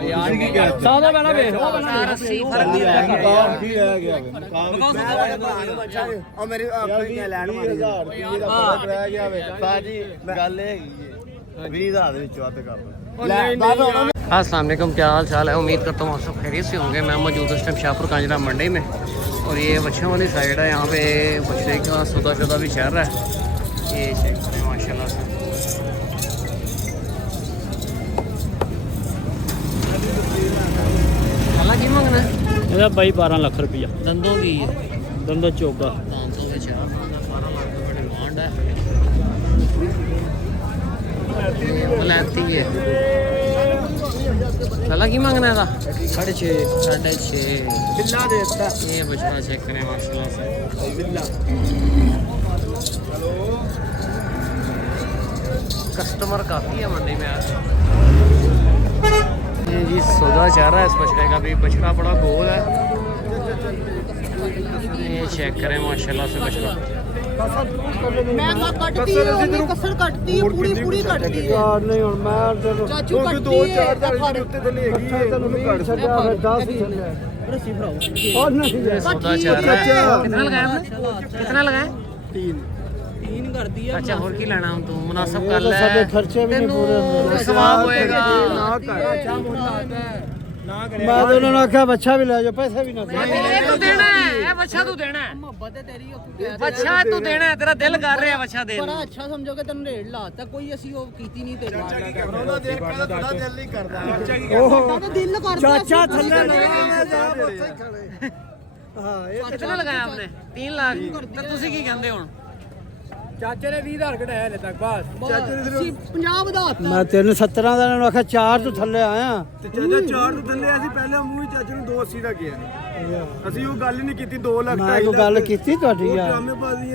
यार की क्या सादा वाला वे ओ वाला 80 फर्क नहीं आया काम की रह गया और मेरी आपकी क्या लैंड मारी ਦਾ ਫਰਕ ਰਹਿ ਗਿਆ ਵੇ ਬਾਜੀ ਗੱਲ ਹੈਗੀ 20000 ਦੇ ਵਿੱਚੋਂ ਅੱਧ कर अस्सलाम वालेकुम, क्या हाल चाल है। उम्मीद करता हूँ आप सब खैरियत से होंगे। मैं मौजूद इस टाइम शाहपुर कांजरा मंडी में और ये बच्चों वाली साइड है। यहाँ पे बच्चे का सौदा शुदा भी शहर है। ये चेक करें माशाल्लाह से। हालांकि मंगना ਇਹਦਾ ਬਾਈ 12 ਲੱਖ ਰੁਪਈਆ दंदों की ਦੰਦੋ ਚੋਗਾ दांतों के चार 12 लाख रुपये डिमांड है। बलैती है लाला की मंगना था 6.5 बिल्ला देता ये बछड़ा चेक करें माशाल्लाह से। बिल्ला कस्टमर काफ़ी है मंडी में आज। ये जी सौदा चाह रहा है इस बछड़े का भी। बछड़ा बड़ा गोल है। ये चेक करें माशाल्लाह से बछड़ा। मैं कटती है ਉਹਨੇ ਕਸਰ ਕੱਟਦੀ ਹੈ ਪੂਰੀ ਪੂਰੀ ਕੱਟਦੀ ਹੈ ਨਹੀਂ ਹੁਣ ਮੈਂ ਚਾਚੂ ਕੱਟਦੀ ਦੋ ਚਾਰ ਦਾ ਉੱਤੇ ਥੱਲੇ ਹੈਗੀ ਹੈ ਤੈਨੂੰ ਘੜ ਛੱਡਿਆ ਫਿਰ 10 ਹੀ ਛੱਡਿਆ ਰੱਸੀ ਫੜਾਓ और नहीं ये सौदा चाह रहा है। कितना लगाया आपने? कितना लगाया? 3 ਕਰਦੀ ਹੈ। अच्छा और की लेना हम तू मुनासिब कर ले। ਸਾਡੇ ਖਰਚੇ ਵੀ ਨਹੀਂ ਪੂਰੇ ਹੁੰਦੇ सवाब होएगा। ਨਾ ਕਰ ਮੈਂ ਤਾਂ ਉਹਨਾਂ ਨੂੰ ਆਖਿਆ ਬੱਚਾ ਵੀ ਲੈ ਜਾਓ ਪੈਸੇ ਵੀ ਨਾ ਦੇ ये तू देना है, ये बच्चा तू देना है। ਮੁਹੱਬਤ ਹੈ ਤੇਰੀ ਉਹ बच्चा तू देना है, तेरा दिल कर रहा है बच्चा दे। ਬੜਾ ਅੱਛਾ ਸਮਝੋਗੇ ਤੈਨੂੰ ਰੇਟ ਲਾਤਾ ਕੋਈ ਅਸੀਂ ਉਹ ਕੀਤੀ ਨਹੀਂ ਤੇਰੀ ਉਹਦਾ ਦੇਖ ਕੇ ਥੋੜਾ ਦਿਲ ਨਹੀਂ ਕਰਦਾ ਸਾਡਾ ਦਿਲ ਕਰਦਾ ਚਾਚਾ ਥੱਲੇ ਲਗਾ ਮੈਂ ਜਾ ਉੱਥੇ ਖੜੇ ਹਾਂ ਇਹ कितना लगाया आपने? 3 लाख। तो तुसी की कहंदे हुन? ਚਾਚੇ ਨੇ 20000 ਘਟਾਇਆ ਹਲੇ ਤੱਕ ਬਸ ਅਸੀਂ 50 ਵਧਾਤਾ ਮੈਂ ਤੈਨੂੰ 17 ਦਾ ਇਹਨਾਂ ਨੂੰ ਆਖਿਆ 4 ਤੋਂ ਥੱਲੇ ਆਇਆ ਤੇ ਚਾਚਾ 4 ਤੋਂ ਥੱਲੇ ਅਸੀਂ ਪਹਿਲਾਂ ਮੂੰਹ ਹੀ ਚਾਚੇ ਨੂੰ 280 ਦਾ ਗਿਆ ਅਸੀਂ ਉਹ ਗੱਲ ਹੀ ਨਹੀਂ ਕੀਤੀ 2 ਲੱਖ ਮੈਂ ਕੋਈ ਗੱਲ ਕੀਤੀ ਤੁਹਾਡੀ ਯਾਰ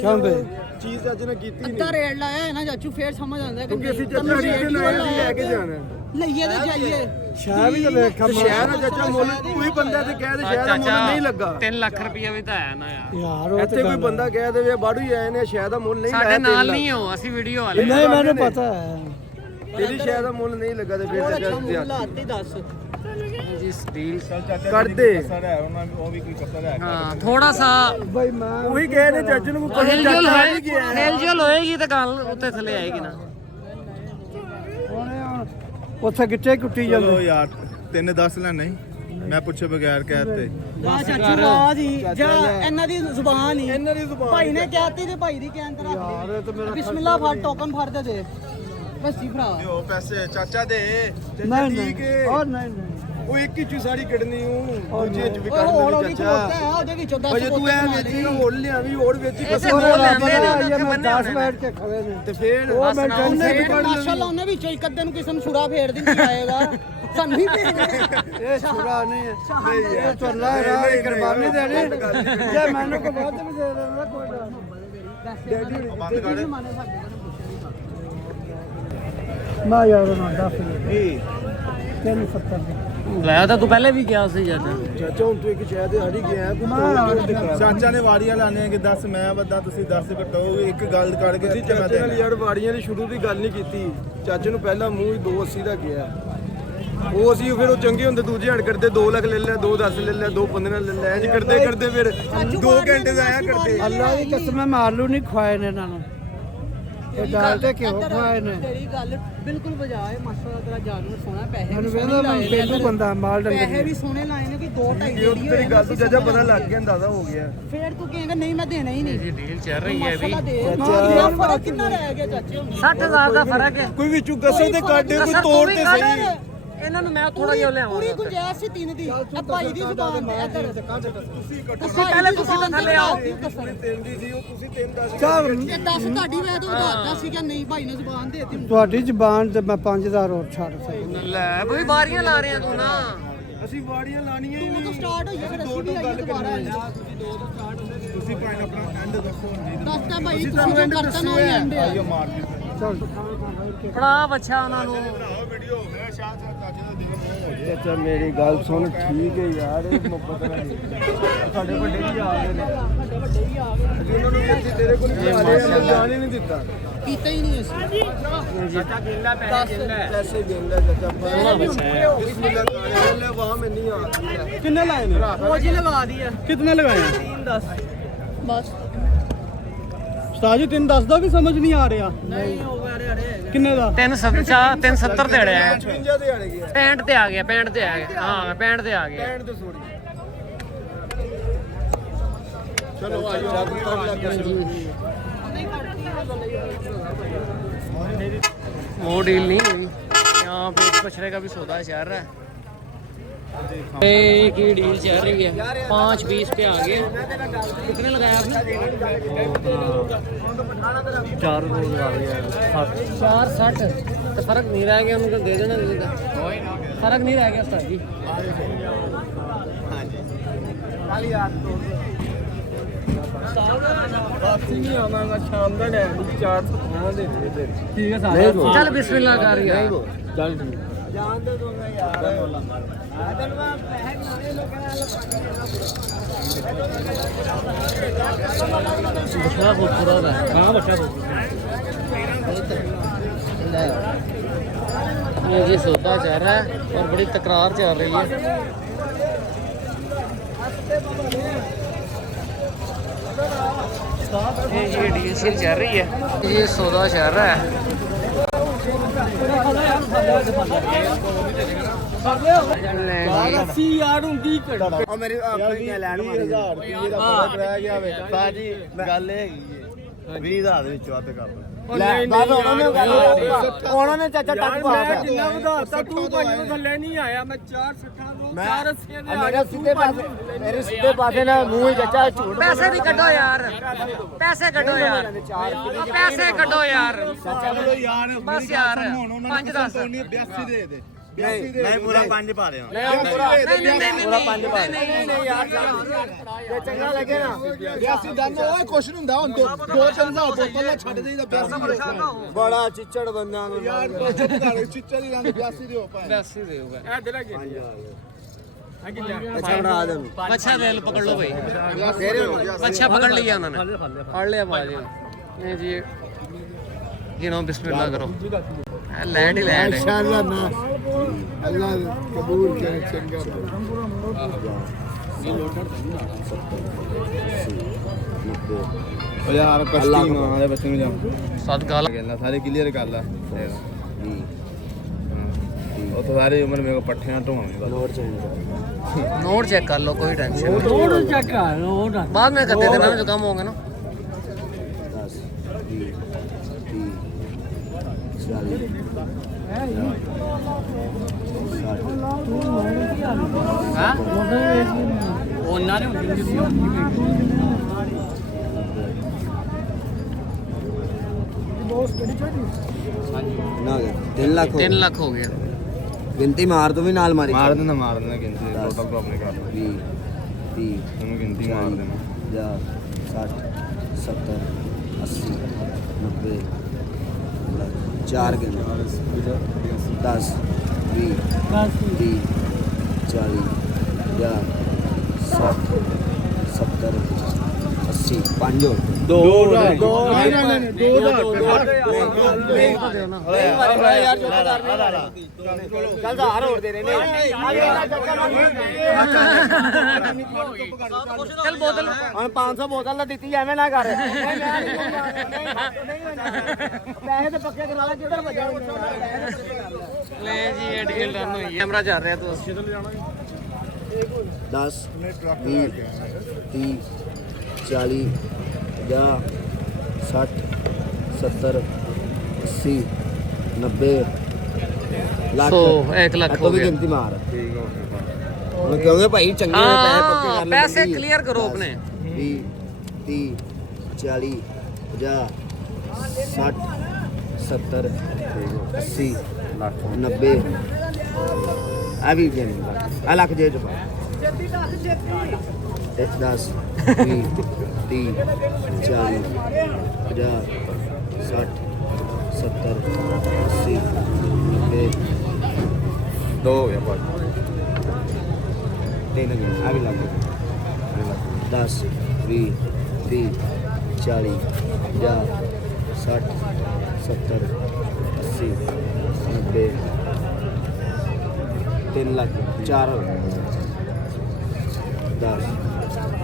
ਕਿਉਂ ਬੇ ਚੀਜ਼ ਚਾਚੇ ਨੇ ਕੀਤੀ ਨਹੀਂ ਅੱਧਾ ਰੇਟ ਲਾਇਆ ਹੈ ਨਾ ਚਾਚੂ ਫੇਰ ਸਮਝ ਆਉਂਦਾ ਕਿ ਕਿਉਂਕਿ ਅਸੀਂ ਚਾਚਾ ਰੇਟ ਲੈ ਕੇ ਜਾਣਾ ਲਈਏ ਤੇ ਜਾਈਏ ਸ਼ਹਿਰ ਵੀ ਤਾਂ ਵੇਖਾ ਸ਼ਹਿਰ ਦਾ ਚਾਚਾ ਮੁੱਲ ਕੋਈ ਬੰਦਾ ਤੇ ਕਹਿ ਦੇ ਸ਼ਹਿਰ ਦਾ ਮੁੱਲ ਨਹੀਂ ਲੱਗਾ 3 ਲੱਖ रुपया भी तो है ना यार। ਯਾਰ ਇੱਥੇ ਕੋਈ ਬੰਦਾ ਕਹਿ ਦੇਵੇ ਬਾੜੂ ਹੀ ਆਏ ਨੇ ਸ਼ਹਿਰ ਦਾ ਮੁੱਲ ਨਹੀਂ साडे ਲਾਇਆ नाल नहीं हो, ਅਸੀਂ ਵੀਡੀਓ ਵਾਲੇ। ਨਹੀਂ ਮੈਨੂੰ ਪਤਾ ਹੈ ਤੇਰੀ ਸ਼ਹਿਰ ਦਾ ਮੁੱਲ ਨਹੀਂ ਲੱਗਾ ਤੇ ਫਿਰ ਚਾਚਾ ਲਾਤੇ 10 जी स्टील ਕਰ ਦੇ हां थोड़ा सा ਬਈ ਮੈਂ ਉਹੀ ਕਹੇ ਨੇ ਚਾਚੇ ਨੂੰ ਕੋਈ हेलजोल होएगी तो गल उत्ते थले आएगी ना। ਉੱਥੇ ਗਿੱਟੇ ਕੁੱਟੀ ਜਾਂਦੇ ਚਲੋ ਯਾਰ 3-10 ਲੈ ਨਹੀਂ ਮੈਂ ਪੁੱਛੇ ਬਗੈਰ ਕਹਿਤੇ ਜਾ ਚਾਚੂ ਆ ਜੀ ਜਾ ਇਹਨਾਂ ਦੀ ਜ਼ੁਬਾਨ ਹੀ ਭਾਈ ਨੇ ਕਹਿਤੀ ਤੇ ਭਾਈ ਦੀ ਕਹਿਣ ਤੇ ਰੱਖ ਦੇ ਬਿਸਮਿਲ੍ਲਾ ਫੜ ਟੋਕਨ ਫੜ ਦੇ ਦੇ ਰੱਸੀ ਫੜਾ ਉਹ ਪੈਸੇ ਚਾਚਾ ਦੇ ਨਹੀਂ ਨਹੀਂ ਔਰ ਨਹੀਂ ਨਹੀਂ ਉਹ ਇੱਕ ਹੀ ਚੂ ਸਾਰੀ ਕੱਢਣੀ ਉਹ ਦੂਜੇ ਚ ਵੀ ਓਏ ਹੋਰ ਕੱਢਣੀ ਉਹਦੀ ਚਾਚਾ ਖੋਤਾ ਹੈ ਉਹਦੇ ਵਿੱਚੋਂ 10 ਅਜੇ ਤੂੰ ਐ ਵੇਚੀ ਹੋਰ ਲਿਆਵੀਂ ਹੋਰ ਵੇਚੀ ऐसे बोल लेंदे ने ਇਹ ਮੈਂ 10 ਮਿੰਟ ਕੇ ਖੜੇ ਨੇ ਤੇ ਫੇਰ ਉਹ ਮੈਂ ਉਹਨੇ ਟੈਨਸ਼ਨ ਵੀ ਮਾਸ਼ਾਅੱਲਾ ਉਹਨੇ ਵਿੱਚੋਂ ਇੱਕ ਅੱਧੇ ਨੂੰ ਕਿਸੇ ਨੂੰ ਛੁਰਾ ਫੇਰ ਦਿੰਦੀ ਆਏਗਾ ਸਾਨੂੰ ਹੀ ਭੇਜ ਇਹ ਛੁਰਾ ਨਹੀਂ ਹੈ ਇਹ ਤਾਂ ਲਾ ਰਾਹ ਦੀ ਕੁਰਬਾਨੀ ਦੇਣੀ ਜੇ ਮੈਨੂੰ ਕੋ ਵੱਧ ਵੀ ਦੇ ਦੇਣਾ ਕੋਈ ਨਾ ਬੰਦ ਕਰ ਮੈਂ ਯਾਰ ਨਾ ਦੱਸ ਤੈਨੂੰ 70 लाया था तू पहले भी क्या सी जाता। ਚਾਚਾ ਹੁਣ ਤੂੰ ਇੱਕ ਸ਼ਹਿਰ ਤੇ ਹੜੀ ਗਿਆ ਚਾਚਾ ਨੇ ਵਾੜੀਆਂ ਲਾਣੇ ਕਿ 10 ਮੈਂ ਵੱਡਾ ਤੁਸੀਂ 10 ਘਟਾਓਗੇ ਇੱਕ ਗੱਲ ਕਰਕੇ ਅਸੀਂ ਚਾਚੇ ਨਾਲ ਯਾਰ ਵਾੜੀਆਂ ਦੀ ਸ਼ੁਰੂ ਦੀ ਗੱਲ ਨਹੀਂ ਕੀਤੀ ਚਾਚੇ ਨੂੰ ਪਹਿਲਾਂ ਮੂੰਹ ਹੀ 280 ਦਾ ਗਿਆ ਉਹ ਅਸੀਂ ਫਿਰ ਉਹ ਚੰਗੇ ਹੁੰਦੇ ਦੂਜੇ ਹੜ ਕਰਦੇ 2 ਲੱਖ ਲੈ ਲਿਆ 2-10 ਲੈ ਲਿਆ 2-15 ਲੈ ਲਿਆ ਇੰਜ ਕਰਦੇ ਕਰਦੇ ਫਿਰ 2 ਘੰਟੇ ਦਾ ਆਇਆ ਕਰਦੇ ਅੱਲਾ ਦੀ ਕਸਮ ਮੈਂ ਆਲੂ ਨਹੀਂ ਖਵਾਏ ਨੇ ਇਹਨਾਂ ਨੂੰ ਇਹ ਦਾਲ ਤੇ ਕਿਉਂ ਖਵਾਏ ਨੇ ਤੇਰੀ ਗੱਲ ਬਿਲਕੁਲ ਬਜਾਏ ਮਾਸ਼ਾਅੱਲਾ ਤੇਰਾ ਜਾਨਵਰ ਸੋਹਣਾ ਪੈਸੇ ਮੈਨੂੰ ਵੀ ਵੇਖਦਾ ਸੋਹਣੇ ਮੈਂ ਲਾਏ ਪੇਂਡੂ ਬੰਦਾ ਮਾਲ ਪੈਸੇ ਡੰਗਰ ਵੀ ਸੋਹਣੇ ਲਾਏ ਨੇ ਕਿ 2-2.5 ਇਹ ਤੇਰੀ ਗੱਲ ਤੋਂ ਜੱਜਾ ਪਤਾ ਲੱਗ ਗਿਆ ਅੰਦਾਜ਼ਾ ਹੋ ਗਿਆ ਫੇਰ ਤੂੰ ਕਹੇਂਗਾ ਨਹੀਂ ਮੈਂ ਦੇਣਾ ਹੀ ਨਹੀਂ ये डील चल रही है अभी। ਮਾਸ਼ਾਅੱਲਾ ਦੇ ਫਰਕ ਕਿੰਨਾ ਰਹਿ ਗਿਆ ਚਾਚੇ ਹੁਣ 60000 ਦਾ ਫਰਕ ਹੈ। ਕੋਈ ਵਿੱਚੋਂ ਕਸਰ ਤੇ ਕੱਢ ਕੋਈ ਤੋੜ ਤੇ ਸਹੀ ਇਹਨਾਂ ਨੂੰ ਮੈਂ ਥੋੜਾ ਜਿਹਾ ਲਿਆਵਾਂ। ਪੂਰੀ ਗੁੰਜਾਇਸ਼ ਸੀ 3 ਦੀ ਆ ਭਾਈ ਦੀ ਜ਼ੁਬਾਨ ਤੇ ਇੱਧਰ ਤੁਸੀਂ ਤੁਸੀਂ ਪਹਿਲੇ ਤੁਸੀਂ ਤਾਂ ਥੱਲੇ ਆਓ। ਤਿੰਨ ਦੀ ਸੀ ਉਹ ਤੁਸੀਂ 3-10 ਚੱਲ ਇਹ 10 ਤੁਹਾਡੀ ਵੈਸੇ ਤਾਂ ਵਧਾਤਾ ਸੀ ਕਿ ਨਹੀਂ ਭਾਈ ਨੇ ਜ਼ੁਬਾਨ ਦੇਤੀ ਤੁਹਾਡੀ ਜ਼ਬਾਨ ਤੇ ਮੈਂ 5000 ਹੋਰ ਛੱਡ ਸਕਦਾ ਲੈ ਬਈ ਬਾਰੀਆਂ ਲਾ ਰਹੇ ਆ ਤੂੰ ਨਾ। ਅਸੀਂ ਵਾੜੀਆਂ ਲਾਣੀਆਂ ਹੀ ਉਹ ਤੋਂ ਨਹੀਂ ਸਟਾਰਟ ਹੋਈ ਫਿਰ ਅਸੀਂ ਵੀ ਆਈਏ ਦੁਬਾਰਾ ਆਈਏ ਤੁਸੀਂ ਭਾਵੇਂ ਆਪਣਾ ਐਂਡ ਦੱਸੋ ਦੱਸਦਾ ਭਾਈ ਤੁਸੀਂ ਜੋ ਕਰਤਾ ਨਾ ਉਹ ਐਂਡ ਹੈ ਮਾਰ ਕੇ ਚੱਲ ਫੜਾ ਬੱਚਾ ਉਹਨਾਂ ਨੂੰ। ਵੀਡੀਓ ਹੋ ਗਿਆ ਸ਼ਾਹ ਚਾਚੇ ਦਾ ਚਾਚਾ ਮੇਰੀ ਗੱਲ ਸੁਣ ਠੀਕ ਹੈ ਯਾਰ ਇਹ ਮੁਹੱਬਤ ਨਾਲ ਸਾਡੇ ਵੱਡੇ ਵੀ ਆ ਗਏ ਨੇ ਅਸੀਂ ਉਹਨਾਂ ਨੂੰ ਇੱਥੇ ਤੇਰੇ ਕੋਲ ਹੀ ਆ ਰਹੇ ਜਾਣ ਹੀ ਨਹੀਂ ਦਿੱਤਾ ਕੀਤਾ ਹੀ ਨਹੀਂ ਅਸੀਂ ਚਾਚਾ ਗਿੰਦਾ ਪੈਸੇ ਗਿੰਦਾ ਚਾਚਾ ਬਿਸਮਿਲ੍ਲਾ ਕਰ ਵਾਹ ਮੈਂ ਨਹੀਂ ਆ ਕਿੰਨੇ ਲਾਏ ਨੇ ਉਹ ਜੀ ਲਗਾ ਦੀ ਹੈ ਕਿਤਨੇ ਲਗਾਏ 310 ਬਸ ਉਸਤਾਦ ਜੀ 310 ਦਾ ਵੀ ਸਮਝ ਨਹੀਂ ਆ ਰਿਹਾ ਨਹੀਂ ਹੋ ਗਿਆ ਅਰੇ ਕਿੰਨੇ ਦਾ 370 ਤੇ ਅੜਿਆ 55 ਦੇ ਆਣੇ ਗਿਆ 65 ਤੇ ਆ ਗਿਆ 65 ਤੇ ਆ ਗਿਆ ਹਾਂ 65 ਤੇ ਆ ਗਿਆ 65 ਤੇ ਸੋੜੀ ਚਲੋ ਆਜੋ ਜਾਦੂ ਕਰਨ ਲੱਗ ਗਏ वो डील नहीं हुई यहाँ पे एक बछड़े का भी सौदा चल रहा है एक ही डील चल रही है 5 20 पे आ गए कितने लगाया आपने 4 लगा दिया 460 तो फर्क नहीं रह गया उनको दे देना फर्क नहीं रह गया उस्ताद जी ਵਾਪਸੀ ਨਹੀਂ ਆਵਾਂਗਾ ਸ਼ਾਮ ਦਾ ਟਾਈਮ 400 ਦੇ ਦੇ ਠੀਕ ਹੈ ਸਾਹਿਬ चल बिस्मिल्लाह कर यार ਚੱਲ ठीक ਜਾਣ ਦੇ ਦੋਗਾ ਯਾਰ बछड़ा खूबसूरत है हाँ बच्चा ये जी सौदा चल रहा है और बड़ी तकरार चल रही है ये डील चल रही है ये सौदा चल रहा है अस्सी यार ਹੁੰਦੀ ਘੜਾ ਉਹ ਮੇਰੀ ਆਪਣੀ ਲੈਣ ਮਾਰੀ 1000 ਰੁਪਏ ਦਾ ਫਰਕ ਰਹਿ ਗਿਆ ਵੇ ਬਾਜੀ ਗੱਲ ਇਹ ਹੈਗੀ ਹੈ 20000 ਦੇ ਵਿੱਚੋਂ ਅੱਧ ਕਰ ਲੈ ਬਾਬਾ ਉਹਨਾਂ ਨੇ ਚਾਚਾ ਟੱਕ ਪਾ ਦਿੱਤਾ ਜਿੰਨਾ ਵਧਾਤਾ ਤੂੰ ਭਾਈ ਤੋਂ ਥੱਲੇ ਨਹੀਂ ਆਇਆ ਮੈਂ 460 ਨੂੰ 480 ਦੇ ਮੇਰੇ ਸਿੱਧੇ ਪਾਸੇ ਮੇਰੇ ਸਿੱਧੇ ਪਾਸੇ ਨਾ ਮੂੰਹ ਹੀ ਚਾਚਾ ਝੂਠ पैसे भी कटो यार पैसे कटो यार पैसे कटो यार ਯਾਰ बस यार ਹੁਣ ਉਹਨਾਂ 5 10 ਨੇ 82 ਦੇ ਦੇ ਮੈਂ ਪੂਰਾ 5 ਪਾ ਰਿਹਾ ਪੂਰਾ ਪੂਰਾ 5 ਪਾ ਨਹੀਂ ਯਾਰ ਜੇ ਚੰਗਾ ਲੱਗੇ ਨਾ 82 ਦੰਨ ਓਏ ਕੁਛ ਨਹੀਂ ਹੁੰਦਾ ਹੁਣ 2-3 ਹਜ਼ਾਰ ਬੋਤਲ ਨਾ ਛੱਡ ਦੇਈਦਾ 82 ਬੜਾ ਚਿੱਚੜ ਬੰਦਾ ਨੂੰ ਯਾਰ ਚੁੱਪ ਕਰ ਚਿੱਚੜ ਹੀ ਜਾਂਦੇ 82 ਦੇ ਹੋ ਪਾਏ 82 देगा ਅੱਛਾ ਬਣਾ ਆਦਮ अच्छा दिल पकड़ लो भाई ਤੇਰੇ ਹੋ ਗਿਆ अच्छा पकड़ लिया उन्होंने पढ़ लिया बाजी ये जी जिन्हों बिस्मिल्लाह करो लैंड ही लैंड है इंशाअल्लाह ना अल्लाह कबूल करे चंगा ओ यार कष्टी ना आले बच्चे ਨੂੰ ਜਾ साथ गाल ਗੱਲਾਂ ਸਾਰੇ ਕਲੀਅਰ ਕਰ ਲਾ ਉਹ ਤਾਂ ਸਾਰੀ ਉਮਰ ਮੇਰੇ ਕੋ ਪੱਠਿਆਂ ਢੋਣਗੇ ਨੋਟ नोट चेक कर लो कोई टेंशन नहीं ਨੋਟ ਚੈੱਕ ਕਰ ਨੋਟ बाद में कर देना जो काम होगा ना 10 हाँ ਉਹਨਾਂ ਨੇ ਹੁੰਦੀ ਨਾ 3 ਲੱਖ 3 लाख हो गया ਗਿਣਤੀ ਮਾਰ ਦੋ ਵੀ ਨਾਲ ਮਾਰੀ ਮਾਰ ਦੇਣਾ ਗਿਣਤੀ ਟੋਟਲ ਤੋਂ ਆਪਣੇ ਕਰ 20 30 ਉਹਨੂੰ ਗਿਣਤੀ ਮਾਰ ਦੇਣਾ ਜਾਂ 60 70 80 90 4 ਗਿਣ 10 20 30 40 ਜਾਂ 60 70 80 5 ਦੋ ਨਹੀਂ ਯਾਰ ਜੋ ਚੱਲ ਹਾਰ ਹੋਰ ਦੇ ਰਹੇ ਨੇ चल बोतल ਹੁਣ 500 ਬੋਤਲ ਤਾਂ ਦਿੱਤੀ ਐਵੇਂ ਨਾ ਕਰ ਪੈਸੇ ਤੇ ਪੱਕੇ ਕਰਾ ਲੈ ਕਿੱਧਰ ਭੱਜਾ ले जी ये डील डन हुई है कैमरा चल रहा है तो 10 20 30 40 50 60 70 80 90 ਲੱਖ 100 1 लाख हो ਵੀ गया ਗਿਣਤੀ ਮਾਰ ਠੀਕ ਹੋ ਹੁਣ ਕਿਉਂਗੇ ਭਾਈ ਚੰਗੇ ਪੈਸੇ ਪੱਕੇ ਕਰ हाँ ਲੈ पैसे क्लियर करो अपने 20 30 40 50 60 70 80 90 ਆ ਵੀ ਗਿਣ ਆ ਲੱਖ ਜੇ ਚ ਪਾ 10 20 30 40 50 60 70 80 90 ਦੋ ਹੋ ਗਿਆ ਭਾਈ 3 ਆ ਵੀ ਲੱਗ 10 20 30 40 50 60 70 80 90 3 ਲੱਖ 4 10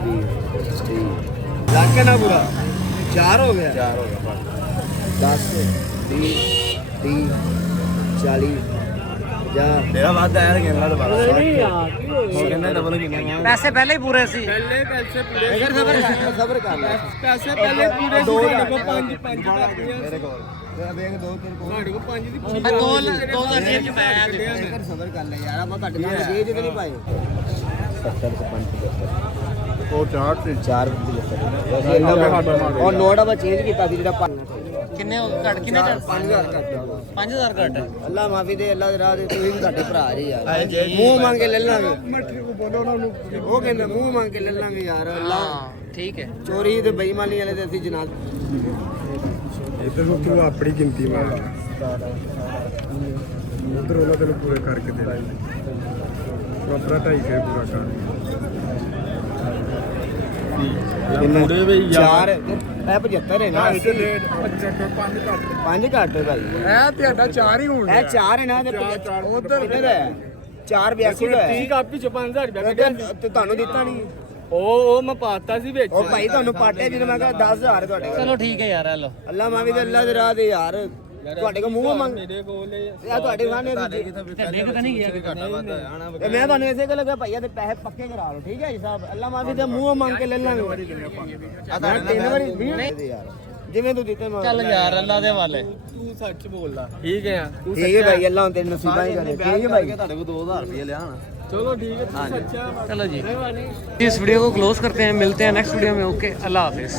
20 30 ਲੱਖ ਨਾ ਪੂਰਾ 4 ਹੋ ਗਿਆ 4 ਹੋ ਗਿਆ 10 20 30 40 ਜਾਂ ਤੇਰਾ ਵਾਦ ਆਇਆ ਕਿ ਇਹਨਾਂ ਦਾ ਬਾਰਾ ਨਹੀਂ ਯਾਰ ਕੀ ਹੋ ਹੋ ਕਹਿੰਦਾ ਡਬਲ ਕਿੰਨੇ ਆ ਪੈਸੇ ਪਹਿਲੇ ਹੀ ਪੂਰੇ ਸੀ ਪਹਿਲੇ ਪੈਸੇ ਪੂਰੇ ਅਗਰ ਸਬਰ ਕਰ ਲੈ ਪੈਸੇ ਪਹਿਲੇ ਪੂਰੇ ਸੀ ਸਾਡੇ ਕੋਲ 5 ਕਰਦੀਆਂ ਮੇਰੇ ਕੋਲ ਵੇਖ 2 3 ਕੋਲ ਸਾਡੇ ਕੋਲ 5 ਦੀ ਦੋ ਦਾ ਜੇਬ ਚ ਪਾਇਆ ਅਗਰ ਸਬਰ ਕਰ ਲੈ ਯਾਰ ਆਪਾਂ ਘੱਟ ਨਾਲ ਦੇ ਜੇ ਨਹੀਂ ਪਾਏ 70 ਤੋਂ 5 ਉਹ 4 ਤੇ 4 ਔਰ ਨੋਟ ਆਪਾਂ ਚੇਂਜ ਕੀਤਾ ਸੀ ਜਿਹੜਾ ਕਿੰਨੇ ਘੱਟ ਕਿੰਨੇ 5000 ਘੱਟ 5000 ਘੱਟ ਅੱਲਾ ਮਾਫੀ ਦੇ ਅੱਲਾ ਦੇ ਰਾਹ ਦੇ ਤੁਸੀਂ ਵੀ ਸਾਡੇ ਭਰਾ ਜੀ ਯਾਰ ਮੂੰਹ ਮੰਗ ਕੇ ਲੈ ਲਾਂਗੇ ਮੱਠੀ ਕੋ ਬੋਲੋ ਉਹਨਾਂ ਨੂੰ ਉਹ ਕਹਿੰਦਾ ਮੂੰਹ ਮੰਗ ਕੇ ਲੈ ਲਾਂਗੇ ਯਾਰ ਅੱਲਾ ਹਾਂ ਠੀਕ ਹੈ ਚੋਰੀ ਤੇ ਬੇਈਮਾਨੀ ਵਾਲੇ ਤੇ ਅਸੀਂ ਜਨਾਬ ਇਧਰ ਨੂੰ ਤੂੰ ਆਪਣੀ ਗਿਣਤੀ ਮਾਰ ਉਧਰ ਉਹਨਾਂ ਤੈਨੂੰ ਪੂਰੇ ਕਰਕੇ ਦੇ ਆਪਣਾ 2.5 ਕੇ ਪੂਰਾ ਕਰ ਪੂਰੇ ਵੀ ਯਾਰ ਇਹ 75 ਹੈ ਨਾ ਇਧਰ ਰੇਟ 5 ਘੱਟ 5 ਘੱਟ ਹੈ ਭਾਈ ਇਹ ਤੁਹਾਡਾ 4 ਹੀ ਹੋਣ ਇਹ 4 ਹੈ ਨਾ ਤੇ ਉਧਰ ਕਿੰਨੇ ਦਾ ਹੈ 482 ਦਾ ਹੈ ਕਾਪੀ ਚ 5000 ਰੁਪਏ ਤੇ ਤੁਹਾਨੂੰ ਦਿੱਤਾ ਨਹੀਂ ਉਹ ਮੈਂ ਪਾਤਾ ਸੀ ਵਿੱਚ ਉਹ ਭਾਈ ਤੁਹਾਨੂੰ ਪਾਟੇ ਜਦੋਂ ਮੈਂ ਕਿਹਾ 10000 ਤੁਹਾਡੇ ਕੋਲ ਚਲੋ ਠੀਕ ਹੈ ਯਾਰ ਆ ਲਓ ਅੱਲਾ ਮਾਵੀ ਦੇ ਅੱਲਾ ਦੇ ਰਾਹ ਦੇ ਯਾਰ ਤੁਹਾਡੇ ਕੋਲ ਮੂੰਹ ਮੰਗ ਮੇਰੇ ਕੋਲ ਇਹ ਤੁਹਾਡੇ ਸਾਹਮਣੇ ਦੇਖ ਤਾਂ ਨਹੀਂ ਗਿਆ ਤੇ ਮੈਂ ਤੁਹਾਨੂੰ ਇਸੇ ਗੱਲ ਕਿਹਾ ਭਾਈਆ ਤੇ ਪੈਸੇ ਪੱਕੇ ਕਰਾ ਲਓ ਠੀਕ ਹੈ ਜੀ ਸਾਹਿਬ ਅੱਲਾ ਮਾਫੀ ਦੇ ਮੂੰਹ ਮੰਗ ਕੇ ਲੈ ਲਾਂਗੇ ਆ ਤਾਂ 3 ਵਾਰੀ 20 ਯਾਰ ਜਿਵੇਂ ਤੂੰ ਦਿੱਤੇ ਮੈਂ ਚੱਲ ਯਾਰ ਅੱਲਾ ਦੇ ਵਾਲੇ ਤੂੰ ਸੱਚ ਬੋਲਦਾ ਠੀਕ ਹੈ ਠੀਕ ਹੈ ਭਾਈ ਅੱਲਾ ਹੁਣ ਤੇਰੇ ਨਸੀਬਾਂ ਹੀ ਕਰੇ ਠੀਕ ਹੈ ਭਾਈ ਤੁਹਾਡੇ ਕੋਲ 2000 ਰੁਪਏ ਲਿਆ चलो ठीक है तू सच्चा चलो जी इस वीडियो को क्लोज करते हैं मिलते हैं नेक्स्ट वीडियो में ओके अल्लाह हाफिज़